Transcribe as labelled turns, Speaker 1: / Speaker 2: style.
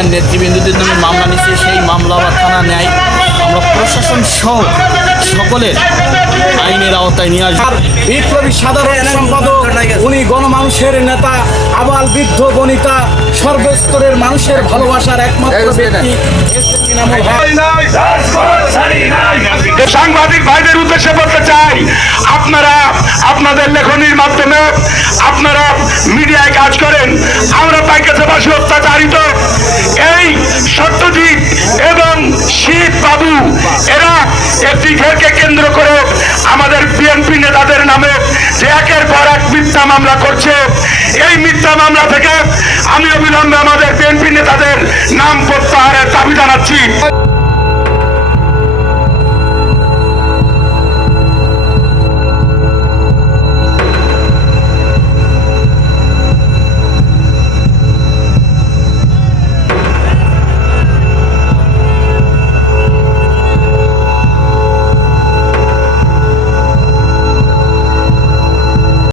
Speaker 1: Senior নেতৃবৃন্দদের নামে মামলা নিচ্ছে সেই মামলা বা থানা নেয় আমরা প্রশাসন সহ সকলের আইনের আওতায় নিয়ে আসব।
Speaker 2: বিপ্লবী সাধারণ সম্পাদক উনি গণমানুষের নেতা আবাল বৃদ্ধ বনিতা সর্বস্তরের মানুষের ভালোবাসার একমাত্র ব্যক্তি
Speaker 3: সাংবাদিক ভাইদের উদ্দেশ্যে বলতে চাই আপনারা আপনাদের লেখনির মাধ্যমে আপনারা মিডিয়ায় কাজ করেন আমরা পাইকাছাবাসী অত্যাচারিত। বাবু, এরা ঘেরকে কেন্দ্র করে আমাদের বিএনপি নেতাদের নামে যে একের পর এক মিথ্যা মামলা করছে। এই মিথ্যা মামলা থেকে আমি অবিলম্বে আমাদের বিএনপি নেতাদের নাম প্রত্যাহারের দাবি জানাচ্ছি।